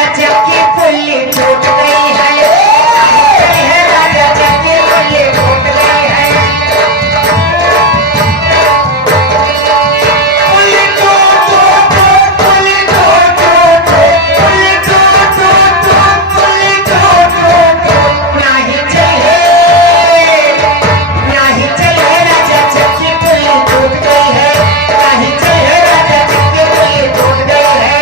राजा जब की पुल्ली टूट गई है, राजा जब की पुल्ली टूट गई है। पुल्ली टूट टूट टूट, पुल्ली टूट टूट टूट, पुल्ली टूट टूट टूट, पुल्ली टूट टूट टूट। नहीं चले राजा जब की पुल्ली टूट गई है, नहीं चले राजा जब की पुल्ली टूट गई है।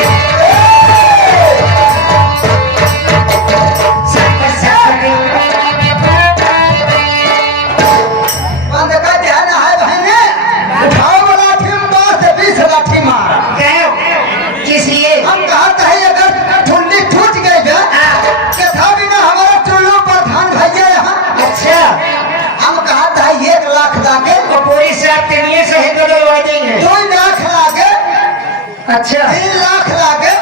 बंद का ध्यान है बहने, उठाओ लाठी मार से 20 लाठी मार। किस लिए? हम कहते हैं अगर ठुल्ली टूट गई ना, के था भी ना हमारा टुल्लू प्रधान भैया यहाँ। अच्छा, हम कहते हैं 1 लाख लागे, तो पूरी सात के लिए सही तो डलवा देंगे। 2 लाख लागे, अच्छा, 3 लाख लागे,